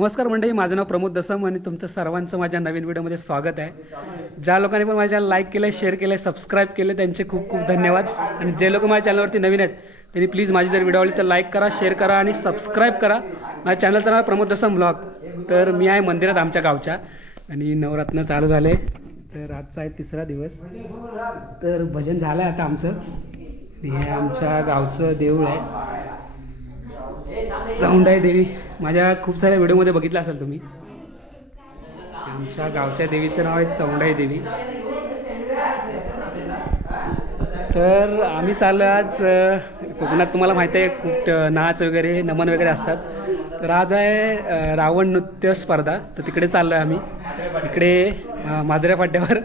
नमस्कार मंडळी, माझं नाव प्रमोद दसम आणि तुमचं सर्वांचं माझ्या नवीन व्हिडिओमध्ये स्वागत आहे। ज्या लोकांनी पण माझ्या लाईक केलं, शेअर केलं, सबस्क्राईब केलं त्यांचे खूप खूप धन्यवाद। आणि जे लोक माझ्या चॅनलवरती नवीन आहेत त्यांनी प्लीज माझी जर व्हिडिओ आवडली तर लाईक करा, शेअर करा आणि सबस्क्राईब करा। माझ्या चॅनलचं नाव प्रमोद दसम ब्लॉग। तर मी आहे मंदिरात आमच्या गावच्या आणि नवरात्र चालू झाले, तर आजचा आहे तिसरा दिवस। तर भजन झालं आता आमचं। हे आमच्या गावचं देऊळ आहे, चौंडाई देवी। माझ्या खूप साऱ्या व्हिडिओमध्ये बघितलं असेल तुम्ही। आमच्या गावच्या देवीचं नाव आहे चौंडाई देवी। तर आम्ही चाललो आज कोकणात, तुम्हाला माहिती आहे खूप नाच वगैरे नमन वगैरे असतात। तर आज आहे रावण नृत्य स्पर्धा, तर तिकडे चाललो आहे आम्ही, इकडे माजऱ्या फाट्यावर।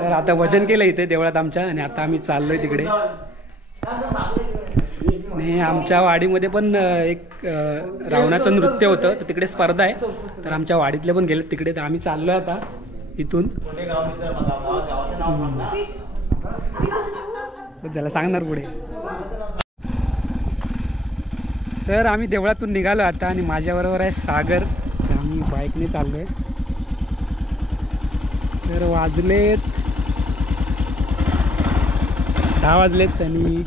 तर आता भजन केलं इथे देवळात आमच्या आणि आता आम्ही चाललो आहे तिकडे। आणि आमच्या वाडीमध्ये पण एक रावणाचं नृत्य होतं, तर तिकडे स्पर्धा आहे। तर आमच्या वाडीतले पण गेलेत तिकडे, तर आम्ही चाललो आता इथून। ज्याला सांगणार पुढे। तर आम्ही देवळातून निघालो आता आणि माझ्याबरोबर आहे सागर, तर आम्ही बाईकने चाललो आहे। तर वाजलेत 10 वाजलेत आणि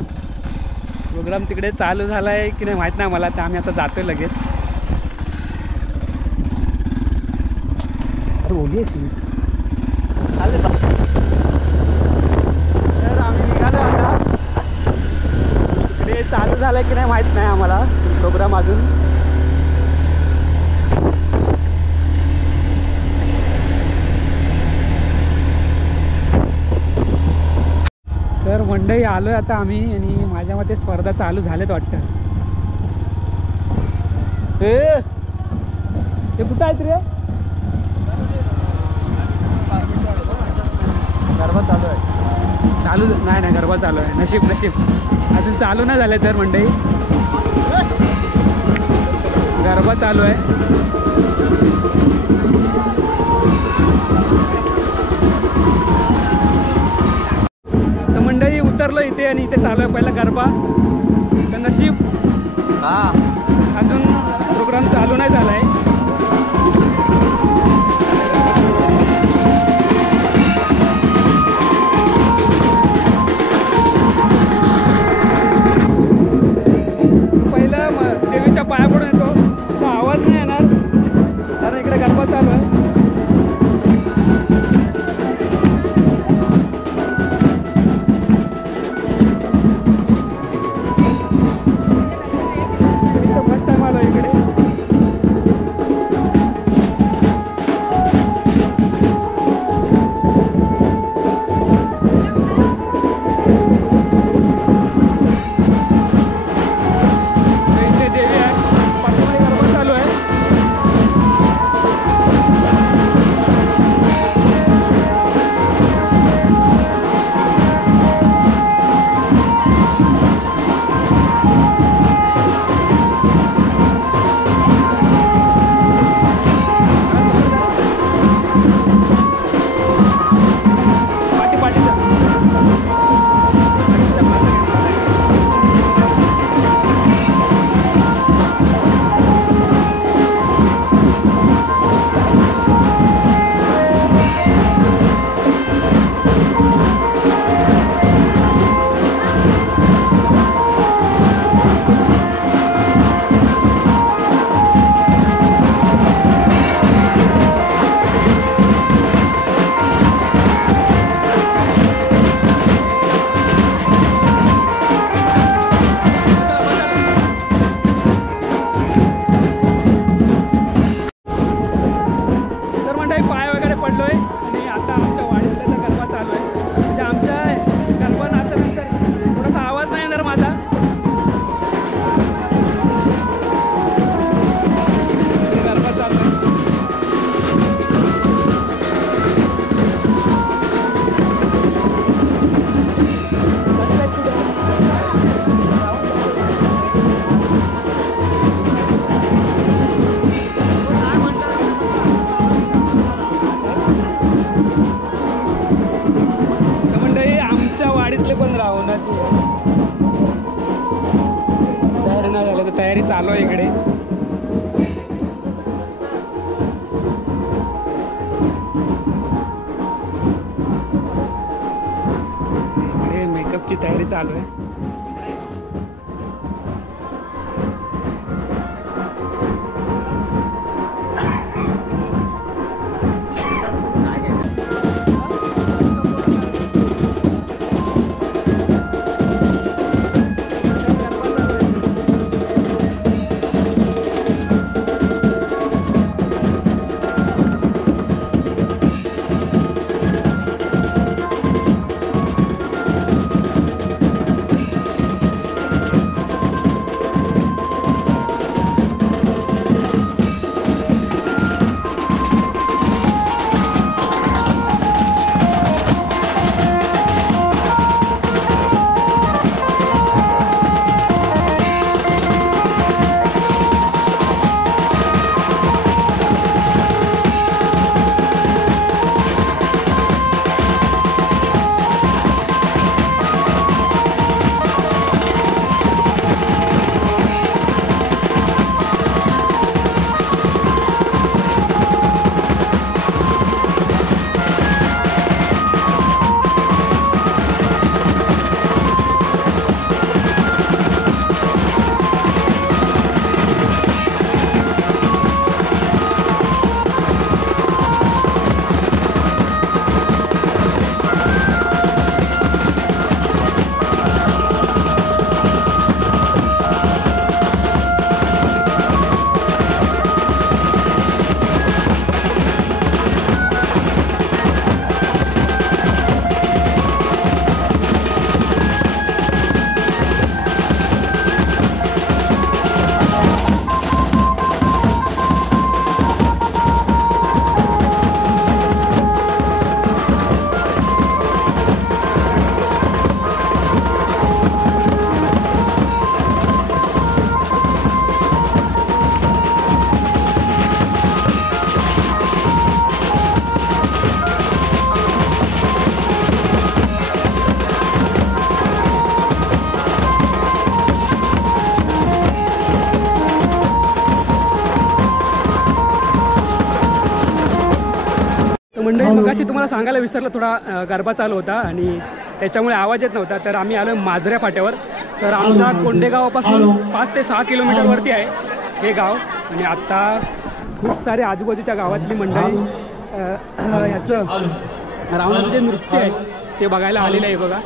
प्रोग्राम तिकडे चालू झाला आहे की नाही माहीत नाही मला, तर आम्ही आता जातोय लगेच। अरे ओली आहे। तर आम्ही निघालो आता, तिकडे चालू झालं की नाही माहीत नाही आम्हाला प्रोग्राम अजून। तर मंडई आलोय आता आम्ही आणि माझ्या मते स्पर्धा चालू झाल्यात वाटतं। ते कुठं आहेत रे? गरबा चालू आहे। चालू नाही गरबा चालू आहे। नशीब अजून चालू नाही झाले। तर मंडई गरबा चालू आहे। मंडळी उतरलो इथे आणि इथे चालू आहे पहिला गरबा। तर नशीब अजून प्रोग्राम चालू नाही झाला आहे। पहिला देवीच्या पाया पडून येतो, तो आवाज नाही येणार कारण इकडे गरबा चालू आहे। तयारी चालू आहे इकडे। लग्नाची तयारी चालू आहे. मंडळी मगाशी तुम्हाला सांगायला विसरलं, थोडा गरबा चालू होता आणि त्याच्यामुळे आवाज येत नव्हता. तर आम्ही आलो माजऱ्या फाट्यावर. तर आमच्या कोंडेगावापासून 5 ते 6 किलोमीटरवरती आहे हे गाव. आणि आत्ता खूप सारे आजूबाजूच्या गावातली मंडळी ह्याचं रावणाचं जे नृत्य आहे ते बघायला आलेलं आहे बघा.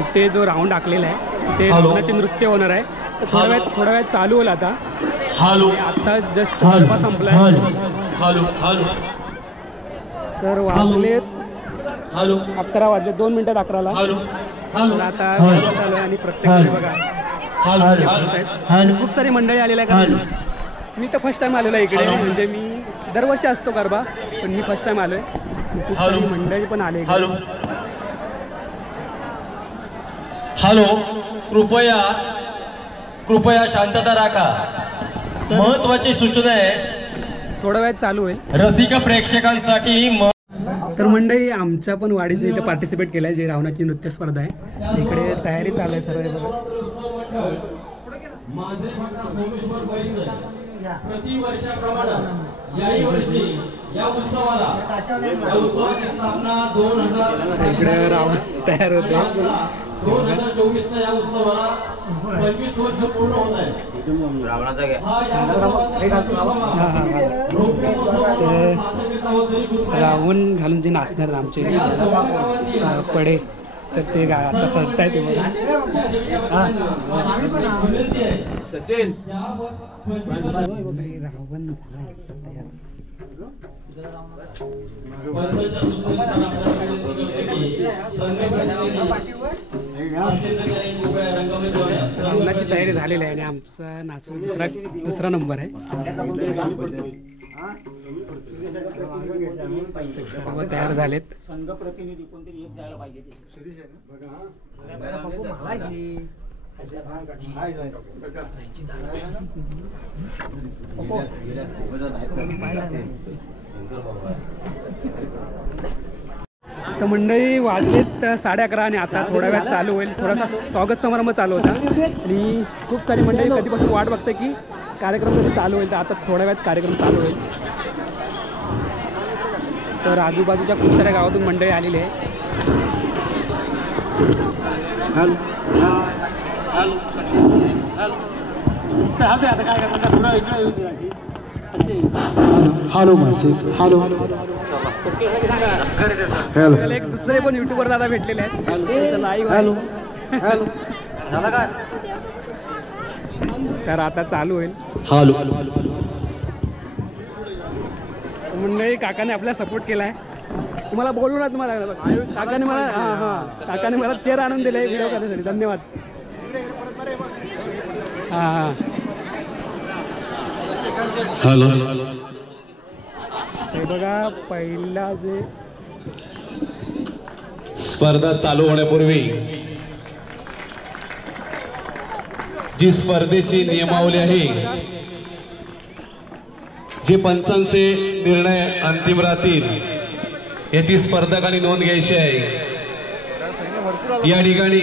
इथे जो राऊंड आखलेला आहे ते रावणाचे नृत्य होणार आहे. तर थोड्या वेळात चालू होईल आता. आता जस्ट गरबा संपलाय. तर वाजलेत 11 वाजले, 2 मिनिटात 11ला. आता चालू आहे आणि प्रत्येक बघा खूप सारी मंडळी आलेल्या आहे. मी तर फर्स्ट टाइम आलेलो आहे इकडे. म्हणजे मी दरवर्षी असतो गरबा, पण मी फर्स्ट टाइम आलोय. खूप सारी मंडळी पण आले. हॅलो, कृपया शांतता राखा. महत्वाची सूचना आहे, थोड्या वेळात चालू होईल. रसिक प्रेक्षकांसाठी. तर मंडळी आमच्या पण वाडीचं इथे पार्टिसिपेट केलं आहे, जे रावणाची नृत्य स्पर्धा आहे. इकडे तयारी चालू आहे सर्व. प्रतिवर्षाप्रमाणे याही वर्षी या उत्सवाला स्थापना 2000 इकडे रावण तयार होते. 2024 या उत्सवाला 25 वर्ष पूर्ण होत आहे. रावण घालून जे नाचणार आमचे पडे, तर ते आता सजताय ते बघा. रावण रावणाची तयारी झालेली आहे आणि आमचा नाच दुसरा नंबर आहे. सर्व तयार झालेत. संघ प्रतिनिधी कोणतरी एक द्यायला पाहिजे. तर मंडळी वाजलेत 11:30 आणि आता थोड्या वेळात चालू होईल. थोडासा स्वागत समारंभ चालू होता आणि खूप सारी मंडळी कधीपासून वाट बघते की कार्यक्रम कधी चालू होईल. तर आता थोड्या वेळात कार्यक्रम चालू होईल. तर आजूबाजूच्या खूप साऱ्या गावातून मंडळी आलेली आहे. आता काय करतात पुढं इकडे येऊन द्यायची असे हॅलो माझे हॅलो हॅलो आपल्याला एक दुसरे पण युट्यूबर दादा भेटलेले आहेत. लाईव्ह हॅलो हॅलो झाला काय तर आता चालू होईल. हॅलो मंडळी काकाने आपल्याला सपोर्ट केला आहे. तुम्हाला बोललो ना तुम्हाला काकाने मला काकाने मला चेअर आणून दिले व्हिडिओ करण्यासाठी. धन्यवाद. हां हॅलो हे बघा पहिला जे स्पर्धा चालू होण्यापूर्वी जी स्पर्धेची नियमावली आहे, जे पंचांचे निर्णय अंतिम राहतील याची स्पर्धकांनी नोंद घ्यायची आहे. या ठिकाणी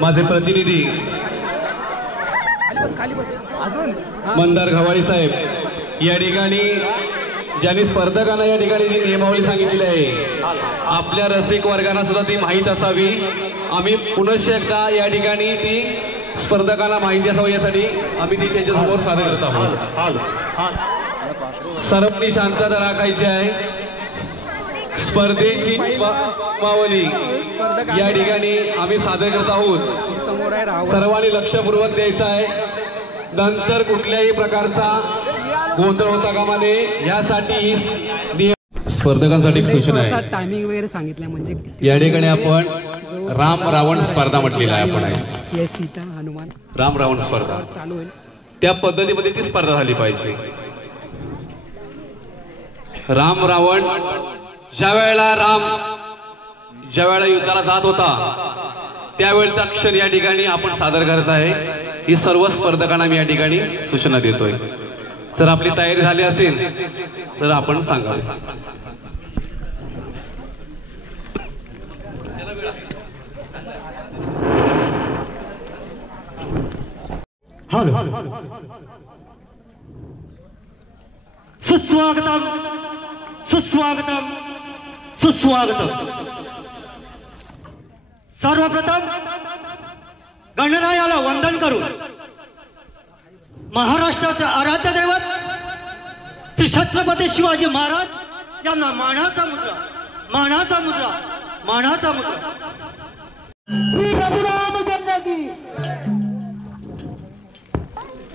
माझे प्रतिनिधी खाली बस अजून मंदार घवाळी साहेब या ठिकाणी ज्यांनी स्पर्धकांना या ठिकाणी जी नियमावली सांगितलेली आहे, आपल्या रसिक वर्गांना सुद्धा ती माहीत असावी. आम्ही पुनश्च एकदा या ठिकाणी ती स्पर्धकांना माहिती असावी यासाठी आम्ही ती त्यांच्यासमोर सादर करत आहोत. सर्वांनी शांतता राखायची आहे. स्पर्धेची नियमावली या ठिकाणी आम्ही सादर करत आहोत. समोर आहे राव. सर्वांनी लक्षपूर्वक द्यायचं आहे. नंतर कुठल्याही प्रकारचा गोंधळ होता कामा नये यासाठी ही स्पर्धकांसाठी सूचना आहे. टायमिंग वगैरे सांगितलं म्हणजे या ठिकाणी आपण राम रावण स्पर्धा म्हटलेला आहे. आपण येस सीता हनुमान राम रावण स्पर्धा चालू होईल. त्या पद्धतीमध्ये ती स्पर्धा झाली पाहिजे. राम रावण ज्या वेळेला युद्धाला जात होता त्यावेळेचा क्षण या ठिकाणी आपण सादर करत आहे. ही सर्व स्पर्धकांना मी या ठिकाणी सूचना देतोय. जर आपली तयारी झाली असेल तर आपण सांगा. सुस्वागतम सुस्वागतम सुस्वागतम. सर्वप्रथम गणरायाला वंदन करून महाराष्ट्राचे आराध्य दैवत श्री छत्रपती शिवाजी महाराज यांना मानाचा मुद्रा मानाचा मुद्रा मानाचा मुद्रा.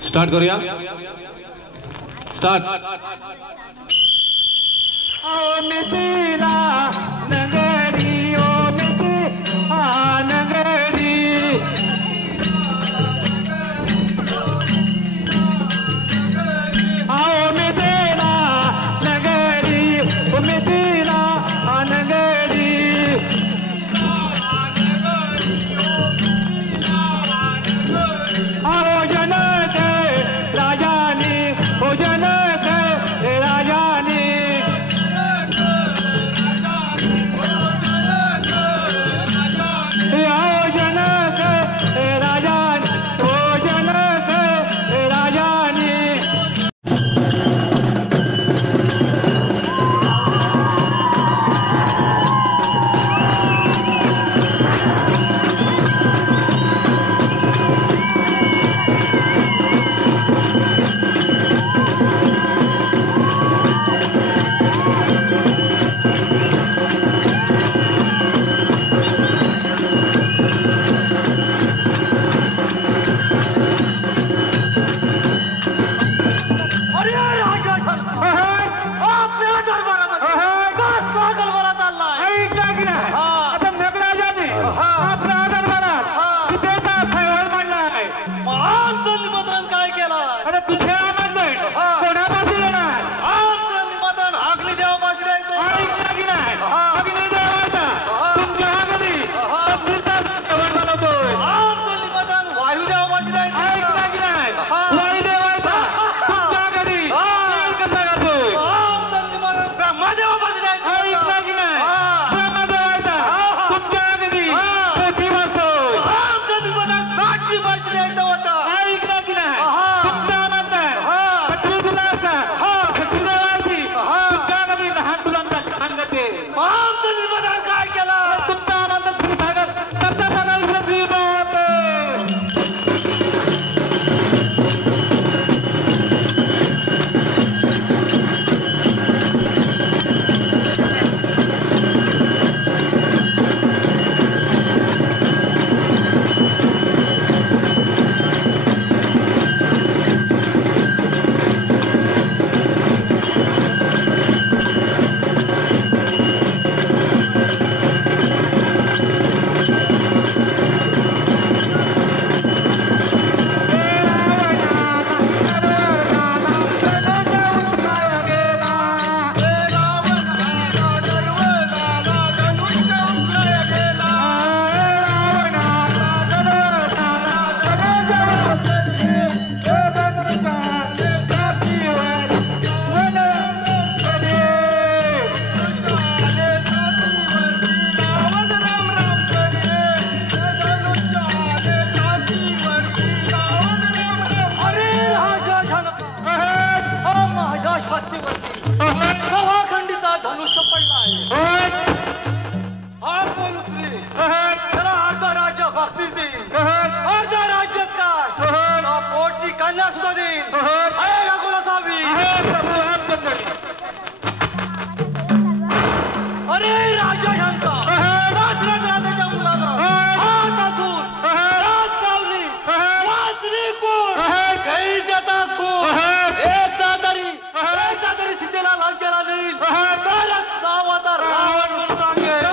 स्टार्ट करूया. स्टार्ट. पोलीस देईल अर्ध्या राज्यात काय ना पोटची कन्या सुद्धा देईल आहे का कोणासावी अरे राजा शांता राजाच्या मुलाला हात असून रात लावली वाचली कोण काही जाता सून एकदा तरी सीतेला लंकेला नेईल तरच गावाचा रावण म्हणून सांगेल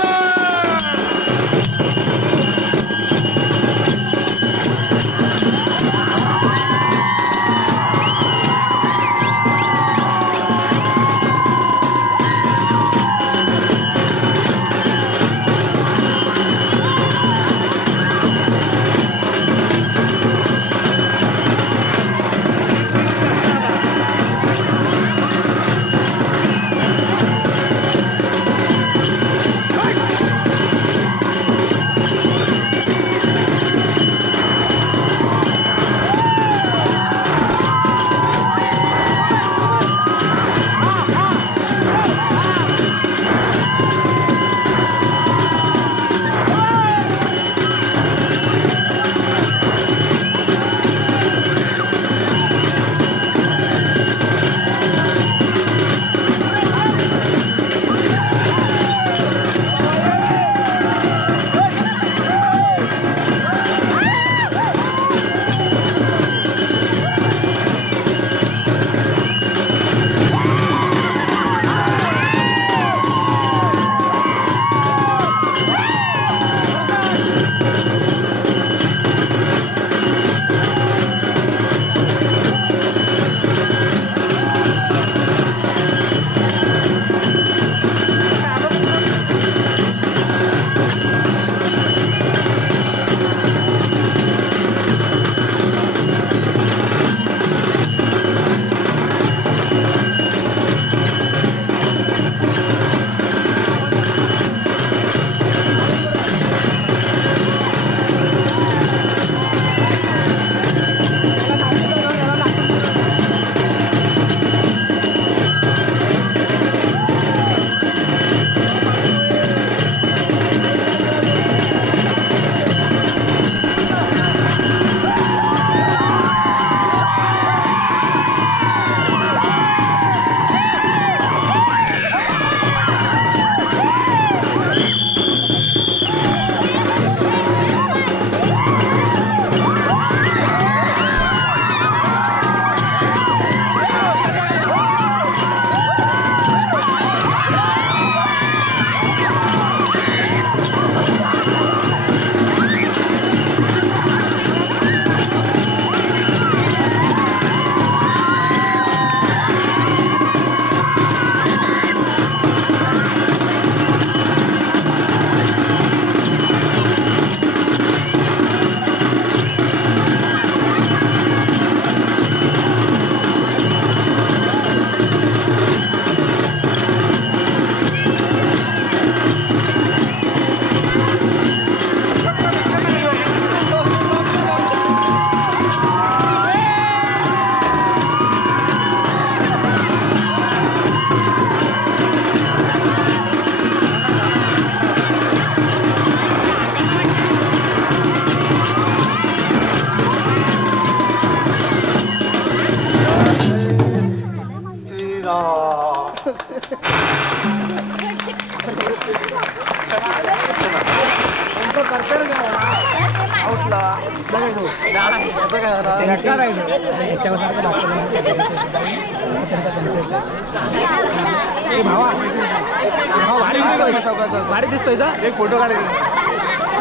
भारी दिसतोय जा एक फोटो काढ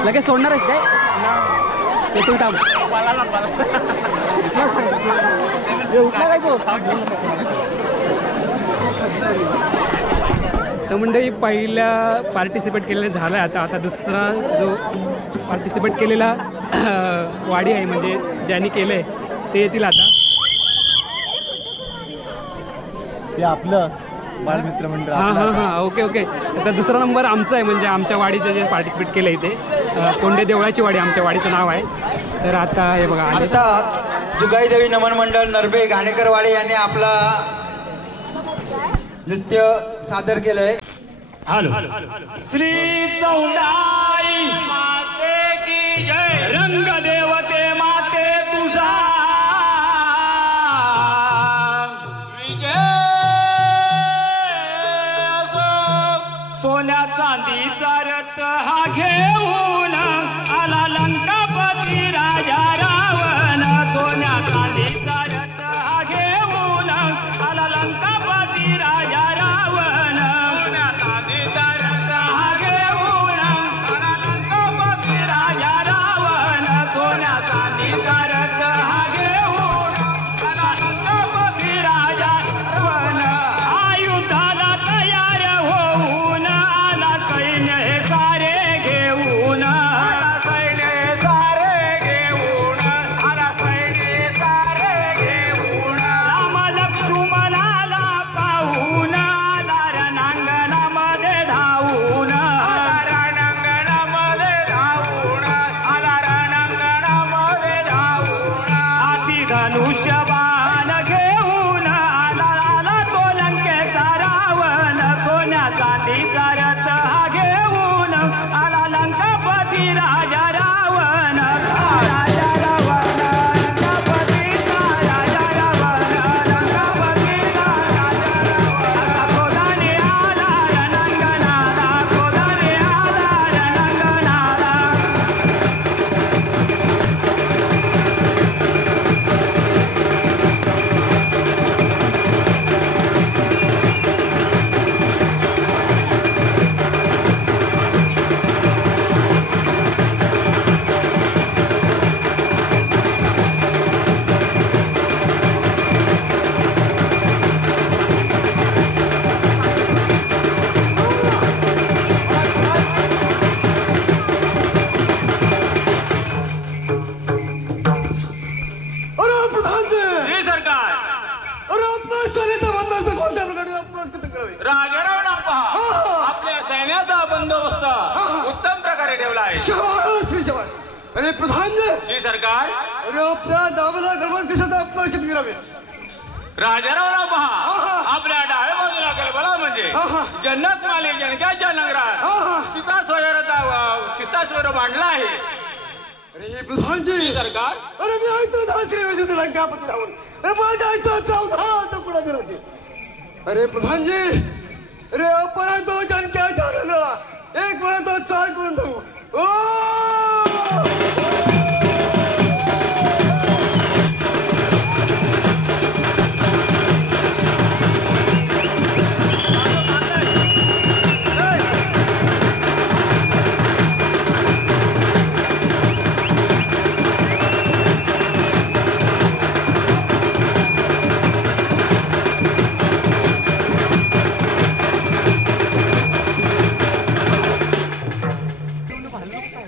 लगेच सोडणार आहेस काय येतो थांब काय तो तर मंडळी पहिल्या पार्टिसिपेट केलेला झाला आहे आता दुसरा जो पार्टिसिपेट केलेला वाडी आहे म्हणजे ज्यांनी केलं आहे ते येतील आता ते आपलं बालमित्र मंडळ हां ओके ओके तर दुसरा नंबर आमचा आहे म्हणजे आमच्या वाडीचं जे पार्टिसिपेट केलं इथे कोंडे देवळाची वाडी आमच्या वाडीचं नाव आहे तर आता हे बघा आता जुगाई देवी नमन मंडळ नरबे घाणेकरवाडे यांनी आपला नृत्य सादर केलंय. हॅलो श्री चौंडाई माते की जय. रंग घेऊन आला लंकापती राजा रावण सोन्या चांदीचा रथ हा घेऊन आला लंकापती राजा रावण सोन्या चांदीचा रथ हा घेऊन आला लंकापती राजा रावण सोन्या चांदीचा रथ हा घेऊन आला लंकापती राजा रावण आयुधाला तयार होऊन आला सैन्य हे सारे घेऊन आला सैन्य सारे घेऊन आला सैन्य सारे घेऊन राम लक्ष्मणाला पाहून आला रणांगणामध्ये धावून आला रणांगणामध्ये धावून आला रणांगणामध्ये धावून हाती धनुष्यबाण घेऊन आला तो लंकेचा रावण सोन्या चांदीचा रथ हा घेऊन आला लंकापती राजा रावण राजा रावण लंकापतीचा राजा रावण लंकापतीचा राजा रावण क्रोधाने आला रणांगणाला क्रोधाने आला रणांगणाला अरे प्रधानजी, जी सरकार अरे आपला सेनेचा बंदोबस्त कोणत्या प्रकारे आपण कसं करावे? राजारावला पहा आपल्या सैन्याचा बंदोबस्त उत्तम प्रकारे ठेवला आहे शाबास श्री शाबास. अरे प्रधानजी, जी सरकार अरे आपल्या दावला गडबड कशाचा आपण किती करावे? राजारावला पहा आपल्या डाव्या बाजूला गलबला म्हणजे जन्नत माली जनकाच्या नगरात सीतास्वर मांडला आहे. अरे प्रधानजी, सरकार अरे मी ऐकतो श्री विष्णू लंकापती रावण. अरे माझ्या ऐकतो चौदा कुणा दिराचे. अरे प्रधानजी, अरे अपरा तो जनकाच्या नगराला एक वेळा तो चाल करून जाऊ.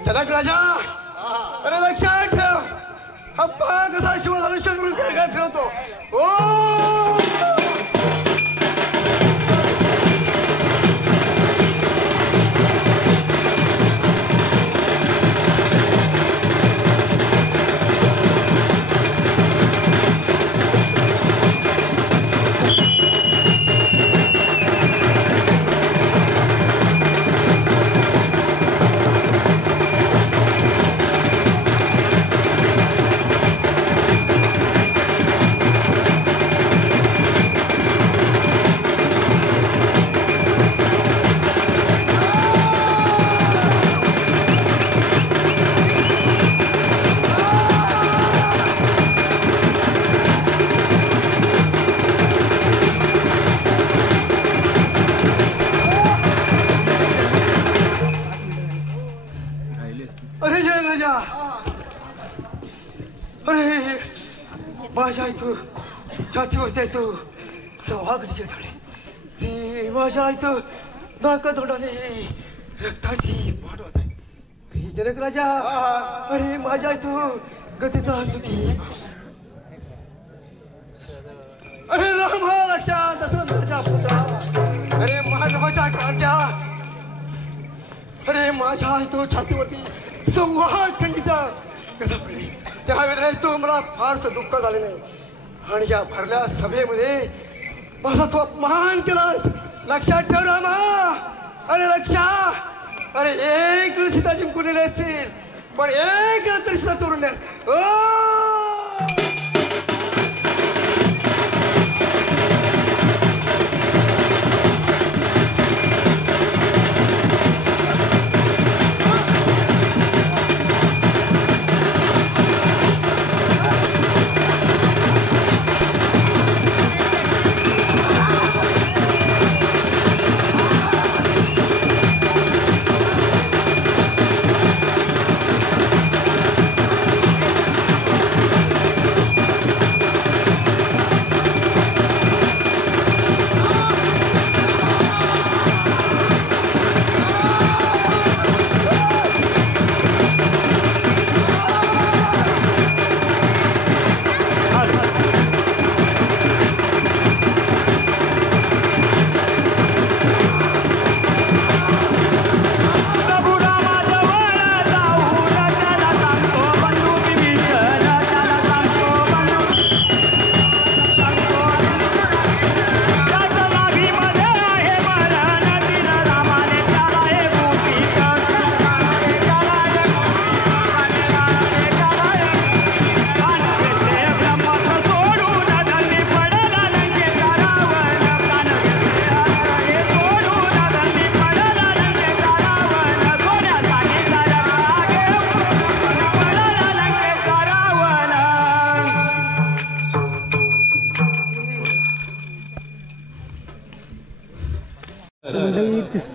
जनक राजा, अरे लक्षात ठेव, अप्पा कसा शिवधनुष्य फिरवतो. ओ अरे जय राजा, अरे माझ्या ऐकू छातीवरती तू सव्वाकडीचे धडे. अरे माझ्या ऐकू नाका तोंडाने रक्ताची वाट होत आहे. अरे जनक राजा, अरे माझ्या ऐकू गतीचा सुखी. अरे राम लक्षात दशरथाच्या पुत्रा, अरे महादेवाच्या कार्या. अरे माझ्या ऐकू छातीवरती संवाद खंडीचा कसा पडले. त्यावेळेला तो मला फारसं दुःख झाले नाही. आणि या भरल्या सभेमध्ये माझा तो अपमान केलास. लक्षात ठेव रामा, अरे लक्षात. अरे एक सीता जिंकून असतील, पण एक तरी सीता तोडून द्या.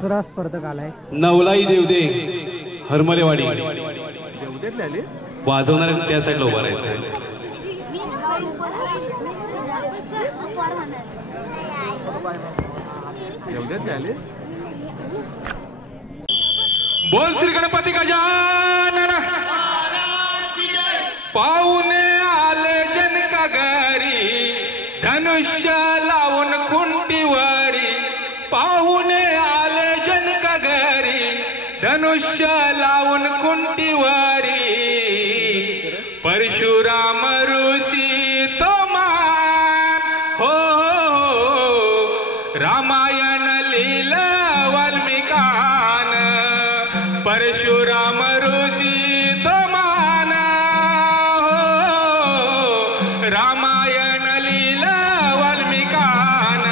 दुसरा स्पर्धक आलाय. नवलाई देवदे हरमलेवाडी वाजवणार त्या साईडला उभा राहायचं. बोल श्री गणपती गजानन पाहुणे आले जनका घरी धनुष्य लावून खुंटीवरी. पाहुणे आले जनका घरी धनुष्य लावून खुंटीवरी. परशुराम ऋषी तो मान हो रामायण लिहिलं वाल्मिकान. परशुराम ऋषी तो मान हो रामायण लिहिलं वाल्मिकान.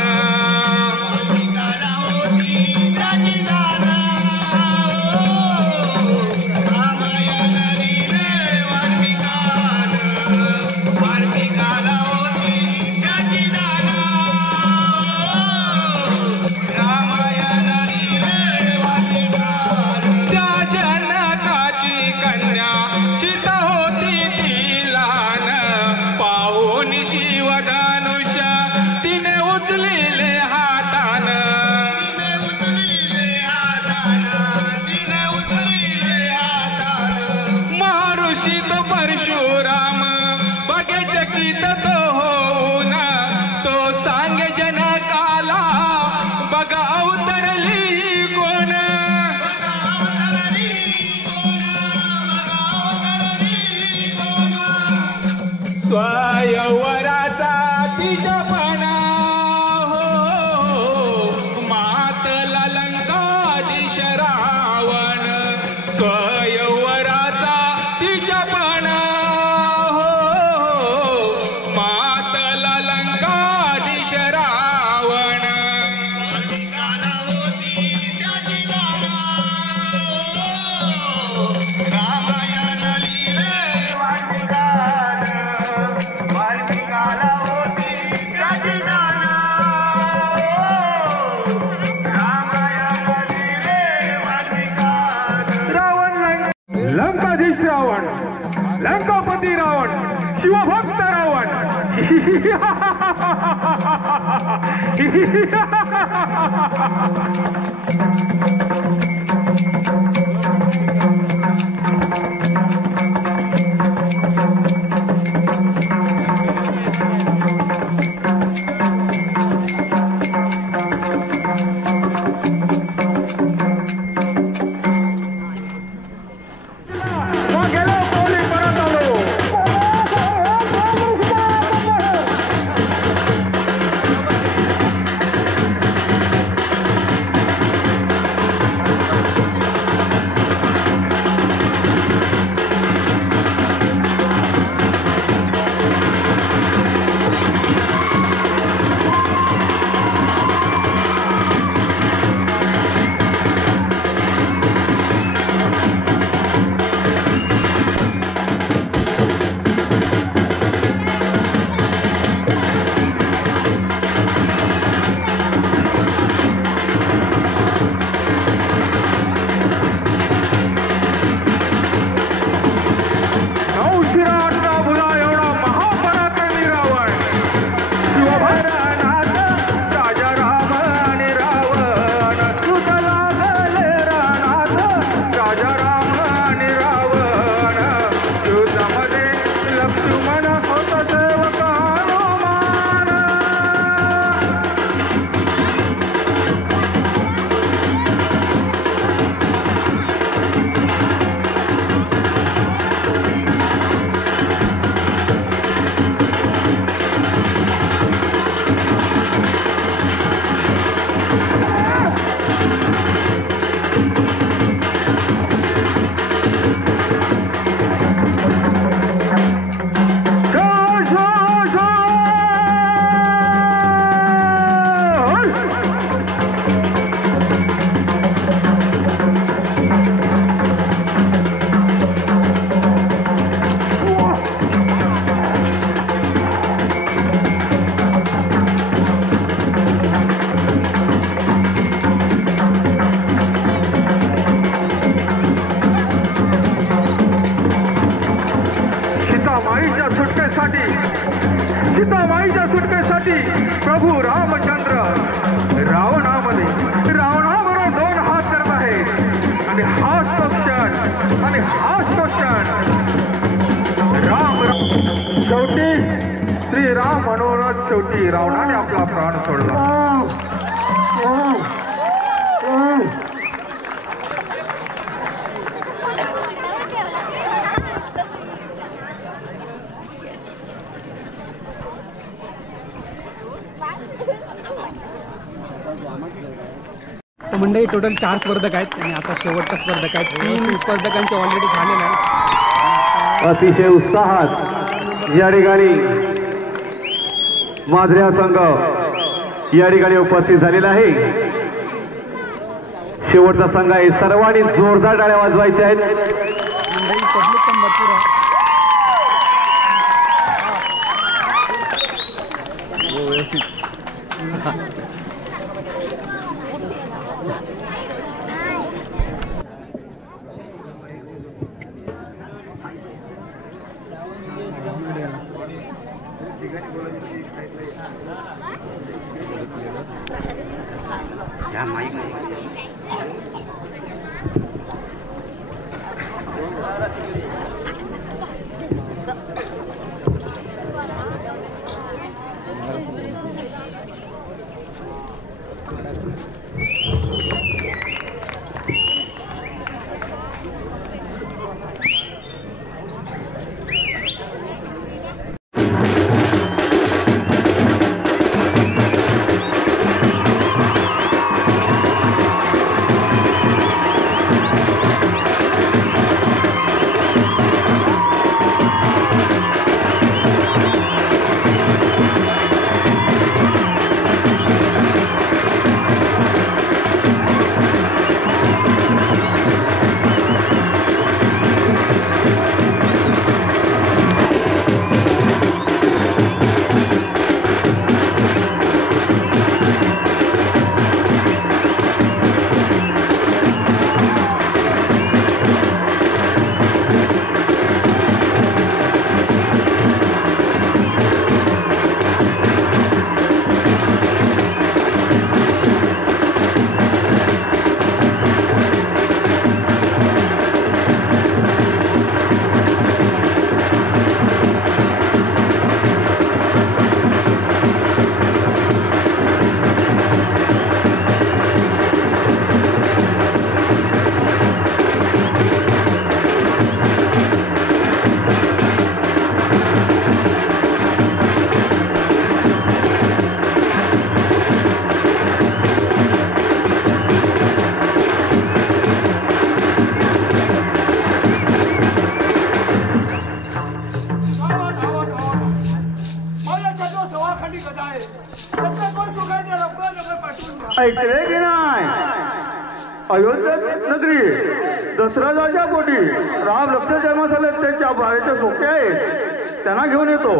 परशुराम बगे चकित तो होऊन तो सांगे जनकाला बघ अवतरली कोण. स्वयंवराचा तिजपणा हो मातला लंकाधीश रावण. स्वयंवराचा तिजपणा लंकाधीश रावण लंकापती रावण शिवभक्त रावण. सीतामाईच्या सुटकेसाठी प्रभू रामचंद्र रावणाबरोबर 2 हात करत आहेत आणि हाच तो क्षण राम शेवटी श्रीराम म्हणूनच शेवटी रावणाने आपला प्राण सोडला. तर मंडळी टोटल 4 स्पर्धक आहेत आणि आता शेवटचा स्पर्धक आहेत. 3 स्पर्धकांचे ऑलरेडी झालेलं आहे. अतिशय उत्साहात या ठिकाणी माजऱ्या संघ या ठिकाणी उपस्थित झालेला आहे. शेवटचा संघ आहे. सर्वांनी जोरदार टाळ्या वाजवायच्या आहेत. मंडळी पब्लिक पण भरपूर आहे. ऐकले की नाही? अयोध्या नगरी दसऱ्याच्या पोटी राम लक्ष्मण जन्म झाले. त्यांच्या बाळाचे सोके आहेत, त्यांना घेऊन येतो.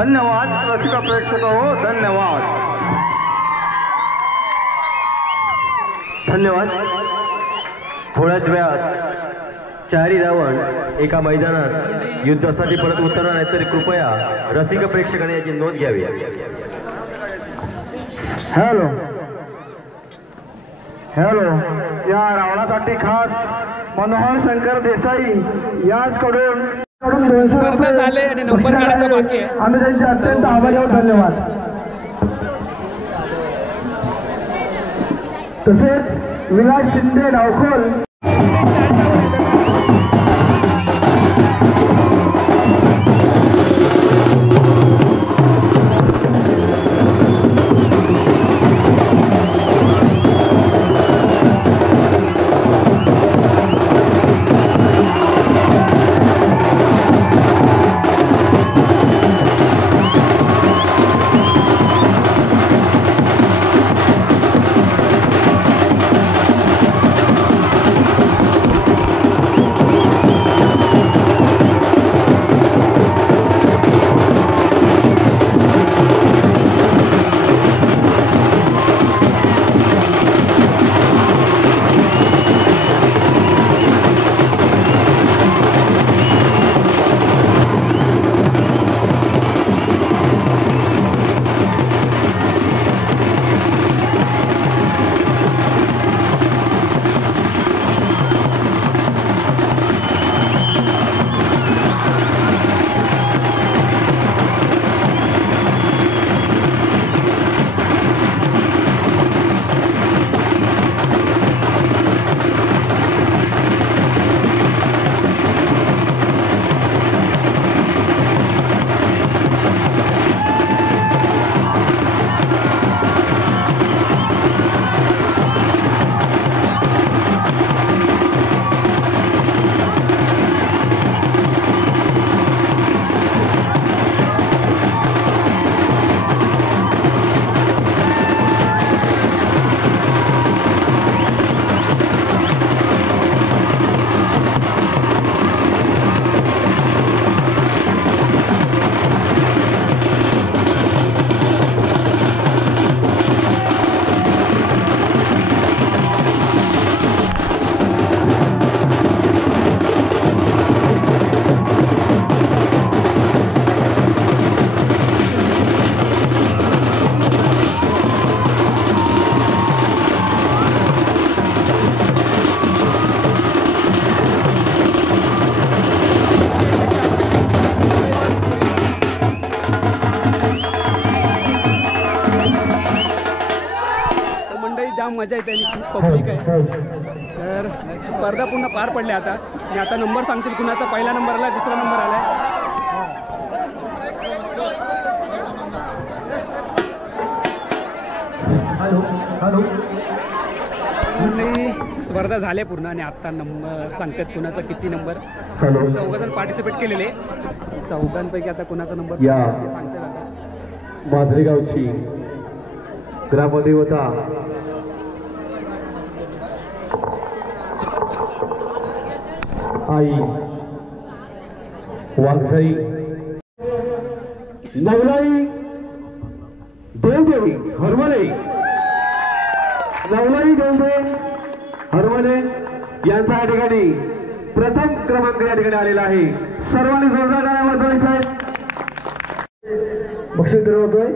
धन्यवाद रसिक प्रेक्षक हो, धन्यवाद धन्यवाद. थोड्याच वेळात चारी रावण एका मैदानात युद्धासाठी परत उतरणार आहेत, तरी कृपया रसिक प्रेक्षकाने याची नोंद घ्यावी. हॅलो हॅलो, या रावणासाठी खास मनोहर शंकर देसाई याचकडून स्पर्धा झाले आणि नंबर काढायचा बाकी आहे. आम्ही त्यांचे अत्यंत आभारी आहोत. धन्यवाद. तसेच विलास शिंदे डावखोल मजा येते आणि खूप पब्लिक आहे. तर स्पर्धा पुन्हा पार पडल्या आता आणि आता नंबर सांगतील कुणाचा पहिला नंबर आला, दुसरा नंबर आलाय. स्पर्धा झाल्या पूर्ण आणि आता नंबर सांगतात कुणाचा किती नंबर. चौघजण पार्टिसिपेट केलेले, चौघांपैकी आता कुणाचा नंबर सांगतात. आता माजरेगावची ग्रामदेवता आई वाघजाई नवलाई देवदेवी हरमले, नवलाई देवदेव हरमले यांचा या ठिकाणी प्रथम क्रमांक या ठिकाणी आलेला आहे. सर्वांनी जोरदार टाळ्या वाजवायच्या आहेत. बक्षीस दिलं होतोय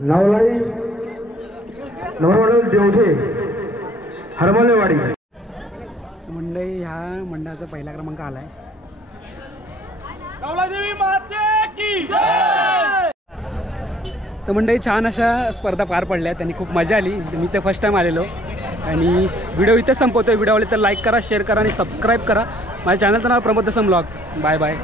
नवलाई नवमंडळ देवठे हरमलेवाडी मंडळी. ह्या मंडळाचा पहिला क्रमांक आलाय. तर मंडळी छान अशा स्पर्धा पार पडल्या, त्यांनी खूप मजा आली. मी तर फर्स्ट टाइम आलेलो आणि व्हिडिओ इथेच संपवतोय. व्हिडिओ आवडले तर लाईक करा, शेअर करा आणि सबस्क्राईब करा. माझ्या चॅनलचं नाव प्रमोद दसम ब्लॉग. Bye bye.